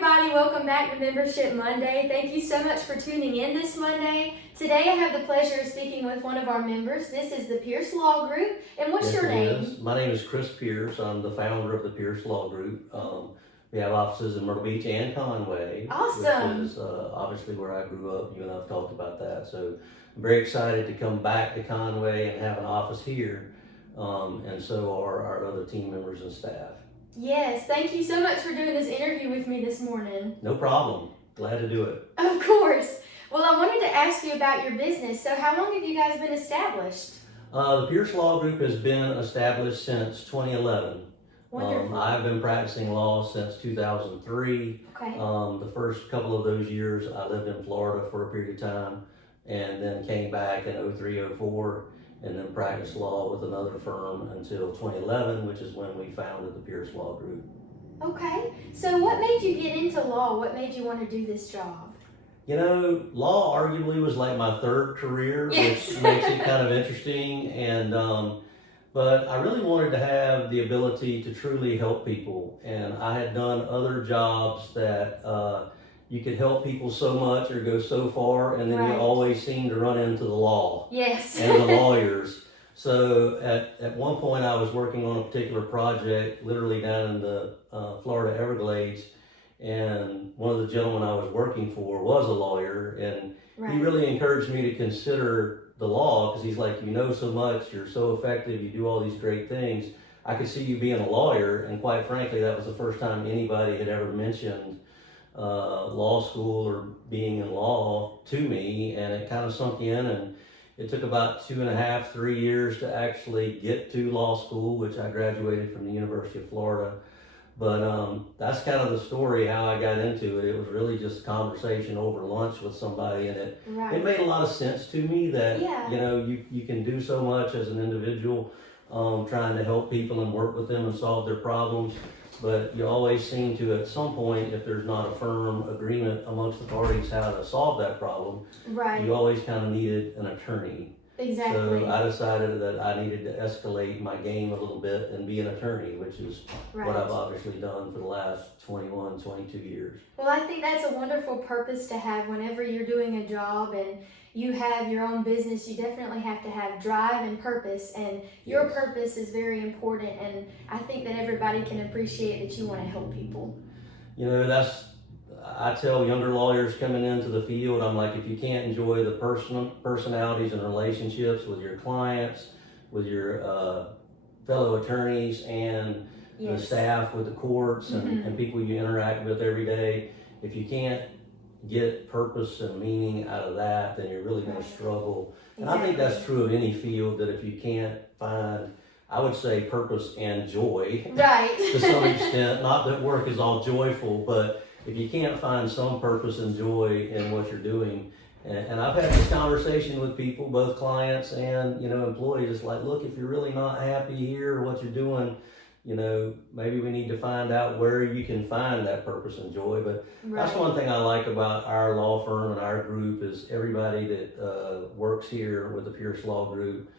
everybody, welcome back to Membership Monday. Thank you so much for tuning in this Monday. Today I have the pleasure of speaking with one of our members. This is the Pearce Law Group. And what's your name? My name is Chris Pearce. I'm the founder of the Pearce Law Group. We have offices in Myrtle Beach and Conway. Awesome. Which is obviously where I grew up. You and I have talked about that. So I'm very excited to come back to Conway and have an office here. And so are our other team members and staff. Yes, thank you so much for doing this interview with me this morning. No problem. Glad to do it. Of course. Well, I wanted to ask you about your business. So how long have you guys been established? The Pearce Law Group has been established since 2011. Wonderful. I've been practicing law since 2003. Okay. The first couple of those years I lived in Florida for a period of time and then came back in 03, 04 and then practiced law with another firm until 2011, which is when we founded the Pearce Law Group. Okay. So what made you get into law? What made you want to do this job? You know, law arguably was like my third career, Yes. which makes it kind of interesting. And but I really wanted to have the ability to truly help people. And I had done other jobs that you could help people so much or go so far, and then Right. you always seem to run into the law Yes. and the lawyers. So at one point I was working on a particular project literally down in the Florida Everglades, and one of the gentlemen I was working for was a lawyer, and Right. he really encouraged me to consider the law because he's like, you know so much, you're so effective, you do all these great things. I could see you being a lawyer, and quite frankly, that was the first time anybody had ever mentioned law school or being in law to me, and it kind of sunk in, and it took about 2.5, 3 years to actually get to law school, which I graduated from the University of Florida. But that's kind of the story how I got into it. It was really just a conversation over lunch with somebody, and it made a lot of sense to me that Yeah. you know you can do so much as an individual, trying to help people and work with them and solve their problems. But you always seem to, at some point, if there's not a firm agreement amongst the parties how to solve that problem, Right. you always kind of needed an attorney. Exactly. So I decided that I needed to escalate my game a little bit and be an attorney, which is what I've obviously done for the last 21, 22 years. Well, I think that's a wonderful purpose to have whenever you're doing a job and you have your own business. You definitely have to have drive and purpose, and your Yes. purpose is very important, and I think that everybody can appreciate that you want to help people. You know, I tell younger lawyers coming into the field, I'm like, if you can't enjoy the personalities and relationships with your clients, with your fellow attorneys, and the staff with the courts and people you interact with every day, if you can't get purpose and meaning out of that, then you're really going to struggle. And I think that's true of any field, that if you can't find, I would say, purpose and joy to some extent, not that work is all joyful, but if you can't find some purpose and joy in what you're doing, and I've had this conversation with people, both clients and employees, it's like, look, if you're really not happy here or what you're doing, maybe we need to find out where you can find that purpose and joy. But that's one thing I like about our law firm and our group is everybody that works here with the Pearce Law Group.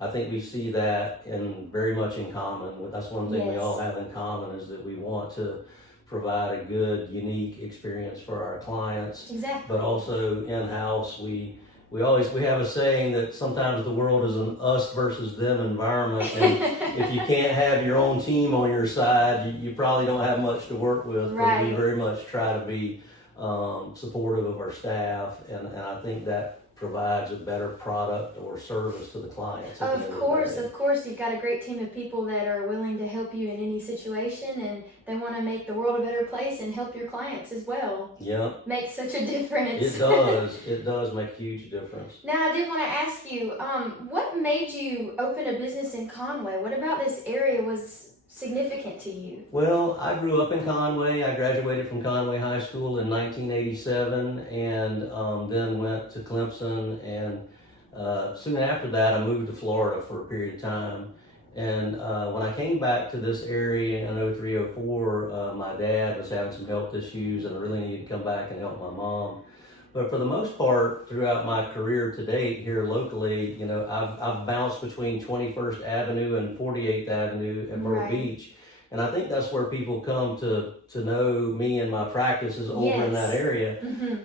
I think we see that very much in common. That's one thing we all have in common, is that we want to provide a good, unique experience for our clients. Exactly. But also in-house, we have a saying that sometimes the world is an us versus them environment, and if you can't have your own team on your side, you probably don't have much to work with. But we very much try to be supportive of our staff, and I think that provides a better product or service to the clients. Of course, you've got a great team of people that are willing to help you in any situation, and they want to make the world a better place and help your clients as well. Yeah. Makes such a difference. It does make a huge difference. Now, I did want to ask you, what made you open a business in Conway? What about this area was significant to you? Well, I grew up in Conway. I graduated from Conway High School in 1987, and then went to Clemson, and soon after that I moved to Florida for a period of time. And when I came back to this area in 03, 04, my dad was having some health issues, and I really needed to come back and help my mom. But for the most part, throughout my career to date here locally, I've bounced between 21st Avenue and 48th Avenue in Myrtle Beach. And I think that's where people come to know me and my practices over in that area.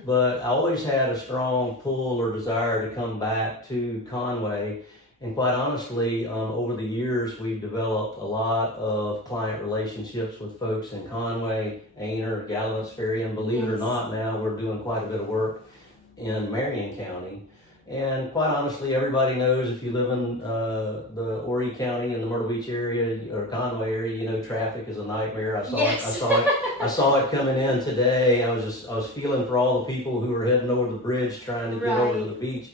But I always had a strong pull or desire to come back to Conway. And quite honestly, over the years, we've developed a lot of client relationships with folks in Conway, Aner, Galloway's Ferry, and believe it or not, now we're doing quite a bit of work in Marion County. And quite honestly, everybody knows if you live in the Horry County in the Myrtle Beach area or Conway area, you know traffic is a nightmare. I saw it coming in today. I was feeling for all the people who were heading over the bridge trying to get over to the beach.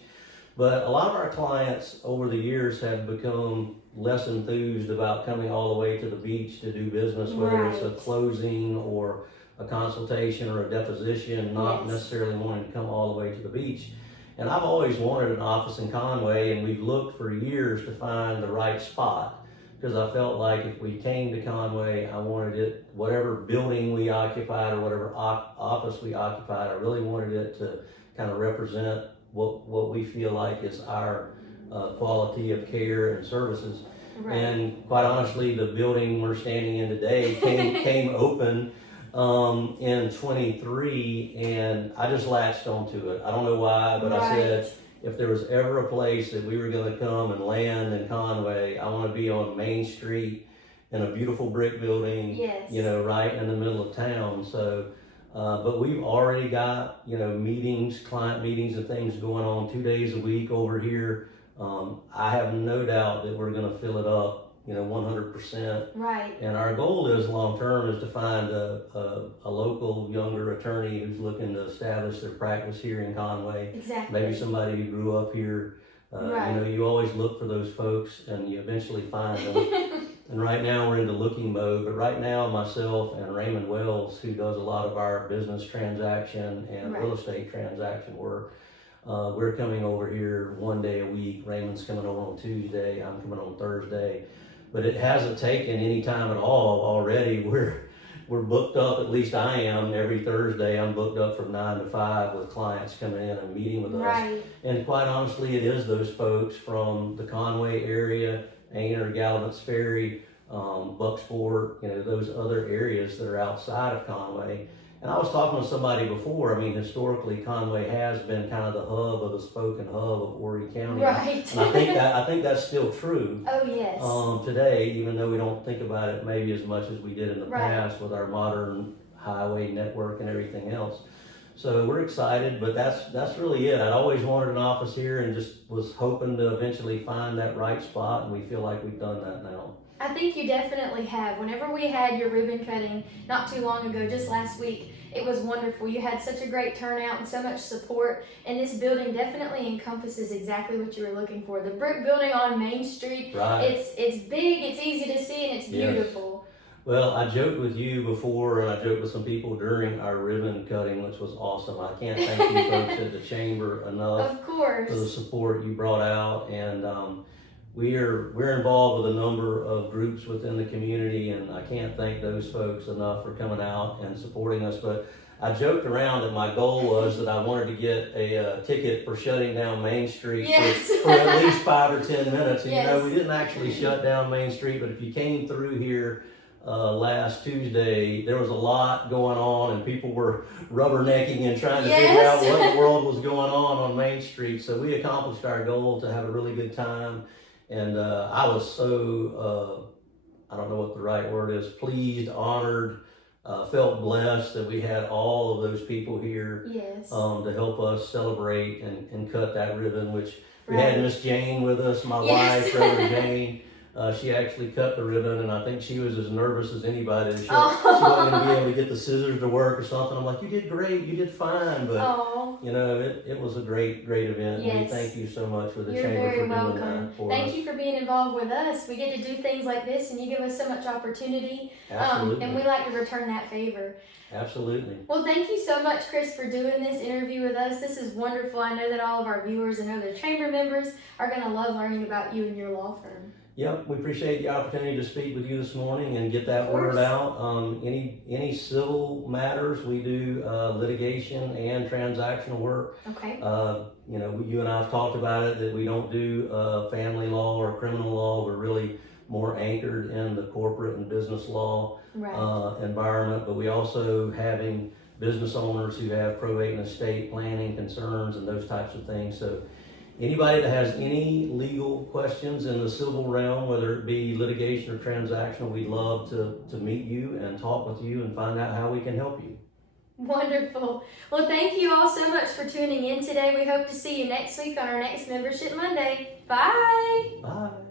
But a lot of our clients over the years have become less enthused about coming all the way to the beach to do business, whether it's a closing or a consultation or a deposition, not necessarily wanting to come all the way to the beach. And I've always wanted an office in Conway, and we've looked for years to find the right spot, because I felt like if we came to Conway, I wanted it, whatever building we occupied or whatever office we occupied, I really wanted it to kind of represent what we feel like is our quality of care and services. And quite honestly, the building we're standing in today came open in 23, and I just latched onto it. I don't know why, but I said, if there was ever a place that we were going to come and land in Conway, I want to be on Main Street in a beautiful brick building, you know, right in the middle of town. So, but we've already got, you know, meetings, client meetings and things going on 2 days a week over here. I have no doubt that we're going to fill it up, you know, 100%. And our goal is long term is to find a local younger attorney who's looking to establish their practice here in Conway. Maybe somebody who grew up here. You know, you always look for those folks and you eventually find them. And right now we're into looking mode, but right now myself and Raymond Wells, who does a lot of our business transaction and real estate transaction work, we're coming over here 1 day a week. Raymond's coming over on Tuesday, I'm coming on Thursday. But it hasn't taken any time at all already. We're booked up, at least I am, every Thursday. I'm booked up from 9 to 5 with clients coming in and meeting with us. And quite honestly, it is those folks from the Conway area, Aner, Galloway's Ferry, Bucksport, you know, those other areas that are outside of Conway. And I was talking to somebody before. I mean, historically, Conway has been kind of the hub of the spoken hub of Horry County. And I think that's still true. Today, even though we don't think about it maybe as much as we did in the past with our modern highway network and everything else. So we're excited, but that's really it. I'd always wanted an office here and just was hoping to eventually find that right spot, and we feel like we've done that now. I think you definitely have. Whenever we had your ribbon cutting not too long ago, just last week, it was wonderful. You had such a great turnout and so much support, and this building definitely encompasses exactly what you were looking for. The brick building on Main Street, it's big, it's easy to see, and it's beautiful. Well, I joked with you before, and I joked with some people during our ribbon cutting, which was awesome. I can't thank you folks at the Chamber enough for the support you brought out, and we're involved with a number of groups within the community, and I can't thank those folks enough for coming out and supporting us. But I joked around that my goal was that I wanted to get a ticket for shutting down Main Street for at least 5 or 10 minutes. And you know, we didn't actually shut down Main Street, but if you came through here last Tuesday, there was a lot going on, and people were rubbernecking and trying to figure out what in the world was going on Main Street. So we accomplished our goal to have a really good time. And I was so, I don't know what the right word is, pleased, honored, felt blessed that we had all of those people here to help us celebrate and cut that ribbon, which we had Miss Jane with us, my wife, Reverend Jane. She actually cut the ribbon, and I think she was as nervous as anybody. She wasn't going to be able to get the scissors to work or something. I'm like, you did great, you did fine, but you know, it was a great event. And we thank you so much for the Chamber for doing that for us. Thank you for being involved with us. We get to do things like this, and you give us so much opportunity, and we like to return that favor. Absolutely. Well, thank you so much, Chris, for doing this interview with us. This is wonderful. I know that all of our viewers and other Chamber members are going to love learning about you and your law firm. Yep, we appreciate the opportunity to speak with you this morning and get that word out. Any civil matters, we do litigation and transactional work. You know, you and I have talked about it, that we don't do family law or criminal law. We're really more anchored in the corporate and business law Right. environment, but we also having business owners who have probate and estate planning concerns and those types of things. So anybody that has any legal questions in the civil realm, whether it be litigation or transactional, we'd love to meet you and talk with you and find out how we can help you. Wonderful. Well, thank you all so much for tuning in today. We hope to see you next week on our next Membership Monday. Bye. Bye.